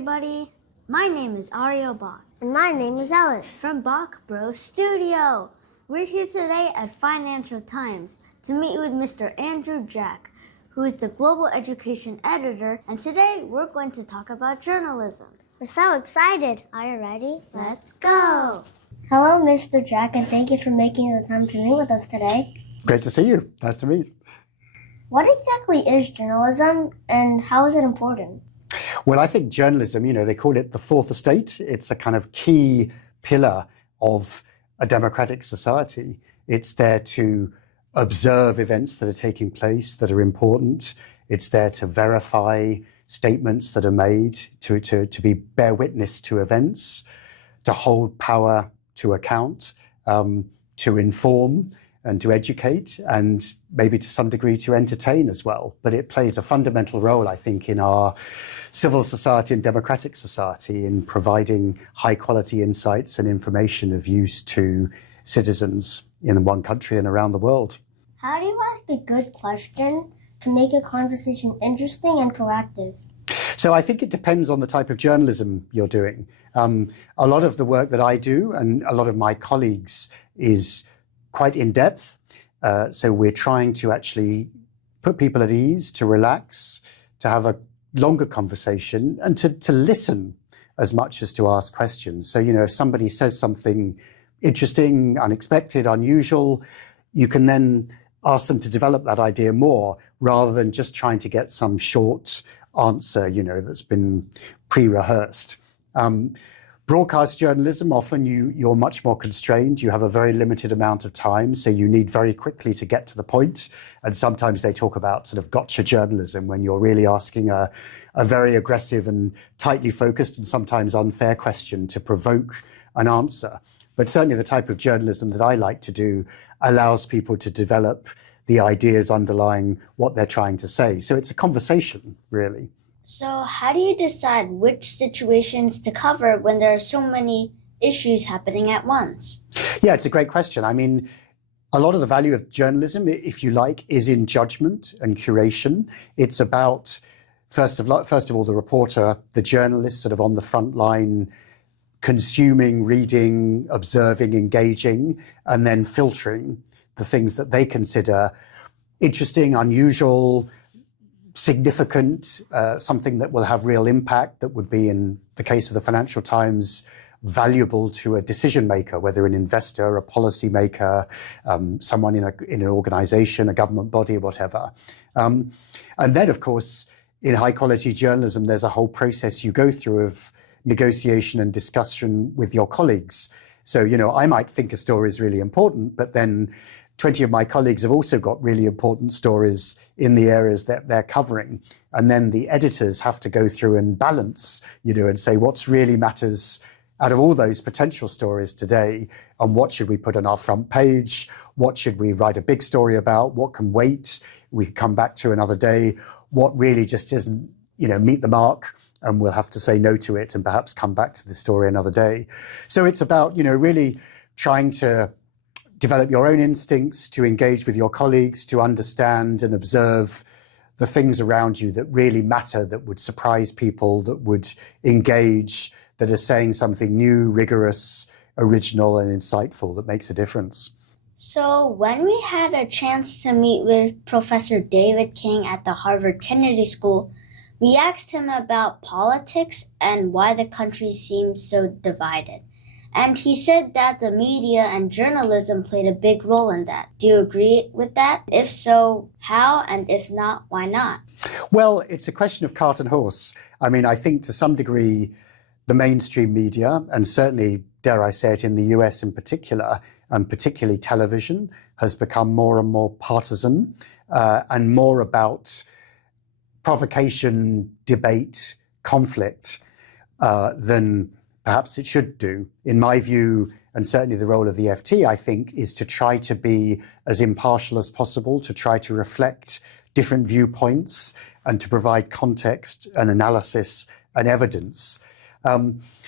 everybody. My name is Ariel Bach. And my name is Ellen. From Bach Bros Studio. We're here today at Financial Times to meet with Mr. Andrew Jack, who is the Global Education Editor, and today we're going to talk about journalism. We're so excited. Are you ready? Let's go. Hello, Mr. Jack, and thank you for making the time to meet with us today. Great to see you. Nice to meet. What exactly is journalism, and how is it important? Well, I think journalism, they call it the fourth estate. It's a kind of key pillar of a democratic society. It's there to observe events that are taking place that are important. It's there to verify statements that are made, to bear witness to events, to hold power to account, to inform and to educate, and maybe to some degree to entertain as well. But it plays a fundamental role, I think, in our civil society and democratic society in providing high quality insights and information of use to citizens in one country and around the world. How do you ask a good question to make a conversation interesting and proactive? So I think it depends on the type of journalism you're doing. A lot of the work that I do and a lot of my colleagues is quite in-depth. So we're trying to actually put people at ease, to relax, to have a longer conversation and to listen as much as to ask questions. So, if somebody says something interesting, unexpected, unusual, you can then ask them to develop that idea more rather than just trying to get some short answer, that's been pre-rehearsed. Broadcast journalism, often you're much more constrained. You have a very limited amount of time, so you need very quickly to get to the point. And sometimes they talk about sort of gotcha journalism when you're really asking a very aggressive and tightly focused and sometimes unfair question to provoke an answer. But certainly the type of journalism that I like to do allows people to develop the ideas underlying what they're trying to say. So it's a conversation, really. So how do you decide which situations to cover when there are so many issues happening at once? Yeah, it's a great question. I mean, a lot of the value of journalism, if you like, is in judgment and curation. It's about, first of all, the reporter, the journalist sort of on the front line, consuming, reading, observing, engaging, and then filtering the things that they consider interesting, unusual, significant, something that will have real impact, that would be, in the case of the Financial Times, valuable to a decision maker, whether an investor, a policy maker, someone in an organization, a government body, whatever. And then, of course, in high quality journalism, there's a whole process you go through of negotiation and discussion with your colleagues. So, I might think a story is really important, but then 20 of my colleagues have also got really important stories in the areas that they're covering. And then the editors have to go through and balance, and say what's really matters out of all those potential stories today, and what should we put on our front page? What should we write a big story about? What can wait? We can come back to another day. What really just isn't, meet the mark, and we'll have to say no to it and perhaps come back to the story another day. So it's about, really trying to develop your own instincts, to engage with your colleagues, to understand and observe the things around you that really matter, that would surprise people, that would engage, that are saying something new, rigorous, original, and insightful that makes a difference. So when we had a chance to meet with Professor David King at the Harvard Kennedy School, we asked him about politics and why the country seems so divided. And he said that the media and journalism played a big role in that. Do you agree with that? If so, how? And if not, why not? Well, it's a question of cart and horse. I mean, I think to some degree, the mainstream media, and certainly, dare I say it, in the US in particular, and particularly television, has become more and more partisan and more about provocation, debate, conflict than perhaps it should do. In my view, and certainly the role of the FT, I think, is to try to be as impartial as possible, to try to reflect different viewpoints and to provide context and analysis and evidence.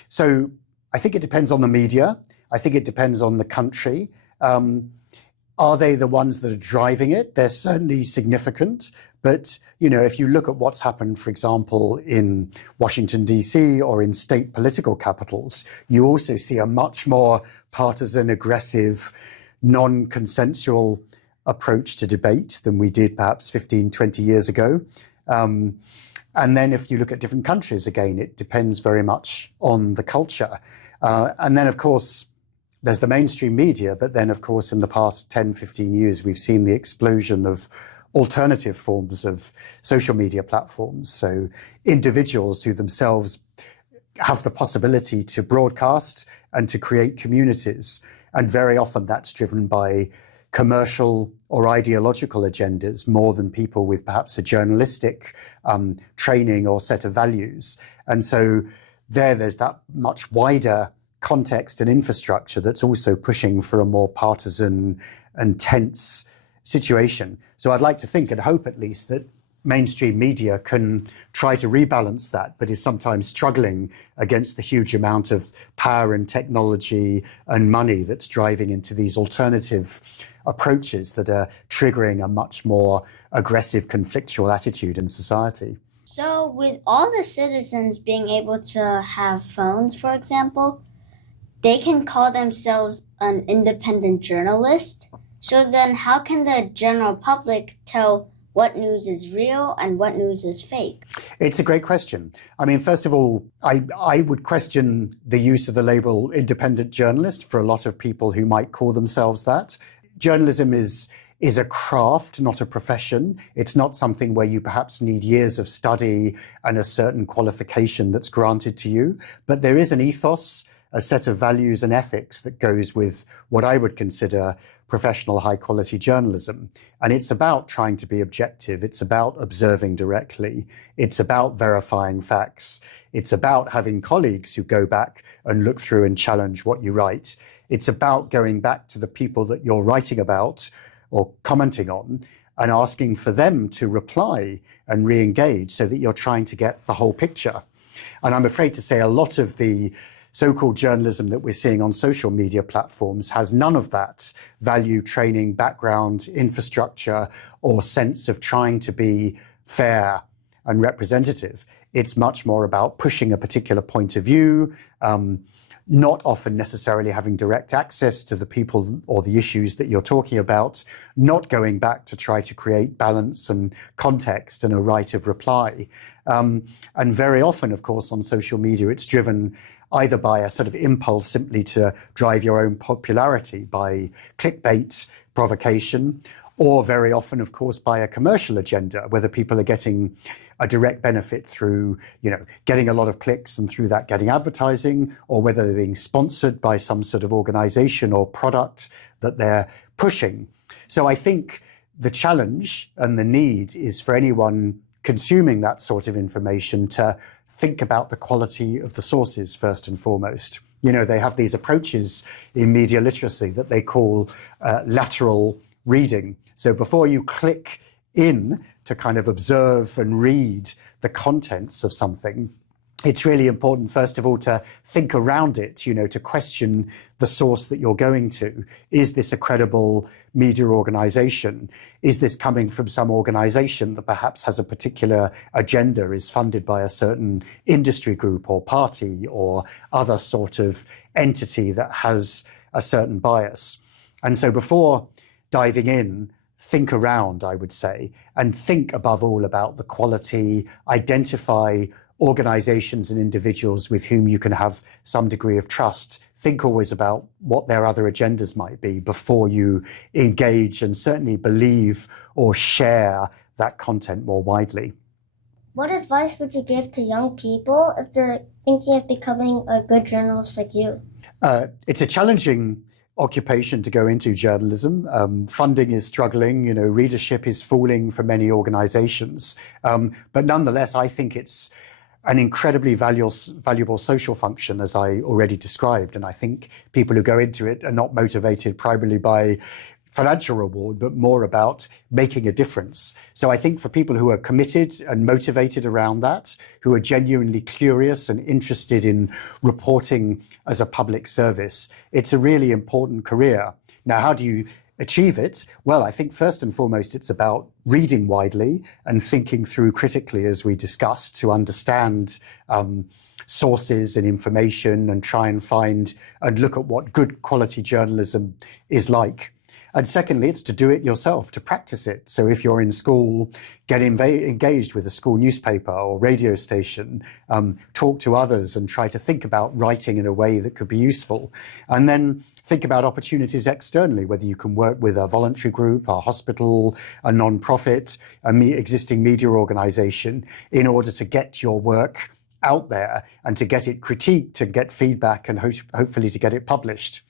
So I think it depends on the media. I think it depends on the country. Are they the ones that are driving it? They're certainly significant, But, you know, if you look at what's happened, for example, in Washington, D.C. or in state political capitals, you also see a much more partisan, aggressive, non-consensual approach to debate than we did perhaps 15, 20 years ago. And then if you look at different countries, again, it depends very much on the culture. And then, of course, there's the mainstream media. But then, of course, in the past 10, 15 years, we've seen the explosion of alternative forms of social media platforms. So individuals who themselves have the possibility to broadcast and to create communities. And very often that's driven by commercial or ideological agendas more than people with perhaps a journalistic training or set of values. And so there's that much wider context and infrastructure that's also pushing for a more partisan and tense situation. So I'd like to think and hope at least that mainstream media can try to rebalance that, but is sometimes struggling against the huge amount of power and technology and money that's driving into these alternative approaches that are triggering a much more aggressive, conflictual attitude in society. So, with all the citizens being able to have phones, for example, they can call themselves an independent journalist. So then how can the general public tell what news is real and what news is fake? It's a great question. I mean, first of all, I would question the use of the label independent journalist for a lot of people who might call themselves that. Journalism is a craft, not a profession. It's not something where you perhaps need years of study and a certain qualification that's granted to you. But there is an ethos, a set of values and ethics that goes with what I would consider professional high-quality journalism. And it's about trying to be objective. It's about observing directly. It's about verifying facts. It's about having colleagues who go back and look through and challenge what you write. It's about going back to the people that you're writing about or commenting on and asking for them to reply and re-engage so that you're trying to get the whole picture. And I'm afraid to say a lot of the so-called journalism that we're seeing on social media platforms has none of that value, training, background, infrastructure, or sense of trying to be fair and representative. It's much more about pushing a particular point of view, not often necessarily having direct access to the people or the issues that you're talking about, not going back to try to create balance and context and a right of reply. And very often, of course, on social media, it's driven either by a sort of impulse simply to drive your own popularity by clickbait, provocation, or very often, of course, by a commercial agenda, whether people are getting a direct benefit through, getting a lot of clicks and through that getting advertising, or whether they're being sponsored by some sort of organization or product that they're pushing. So I think the challenge and the need is for anyone consuming that sort of information to think about the quality of the sources first and foremost. They have these approaches in media literacy that they call lateral reading. So before you click in to kind of observe and read the contents of something, it's really important, first of all, to think around it, to question the source that you're going to. Is this a credible media organization? Is this coming from some organization that perhaps has a particular agenda, is funded by a certain industry group or party or other sort of entity that has a certain bias? And so before diving in, think around, I would say, and think above all about the quality, identify organizations and individuals with whom you can have some degree of trust. Think always about what their other agendas might be before you engage and certainly believe or share that content more widely. What advice would you give to young people if they're thinking of becoming a good journalist like you? It's a challenging occupation to go into, journalism. Funding is struggling, readership is falling for many organizations. But nonetheless, I think it's an incredibly valuable social function, as I already described. And I think people who go into it are not motivated primarily by financial reward, but more about making a difference. So I think for people who are committed and motivated around that, who are genuinely curious and interested in reporting as a public service, it's a really important career. Now, how do you achieve it? Well, I think first and foremost, it's about reading widely and thinking through critically, as we discussed, to understand sources and information and try and find and look at what good quality journalism is like. And secondly, it's to do it yourself, to practice it. So if you're in school, get engaged with a school newspaper or radio station, talk to others and try to think about writing in a way that could be useful. And then think about opportunities externally, whether you can work with a voluntary group, a hospital, a non-profit, existing media organization, in order to get your work out there and to get it critiqued, to get feedback, and hopefully to get it published.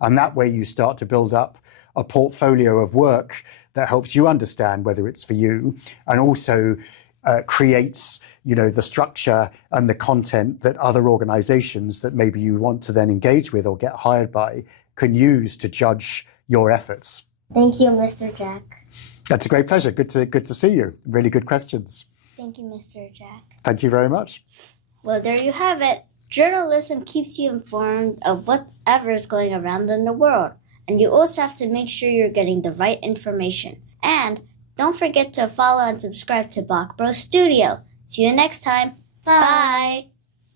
And that way you start to build up a portfolio of work that helps you understand whether it's for you, and also creates, the structure and the content that other organizations that maybe you want to then engage with or get hired by can use to judge your efforts. Thank you, Mr. Jack. That's a great pleasure. Good to see you. Really good questions. Thank you, Mr. Jack. Thank you very much. Well, there you have it. Journalism keeps you informed of whatever is going around in the world. And you also have to make sure you're getting the right information. And don't forget to follow and subscribe to Bach Bros Studio. See you next time. Bye. Bye.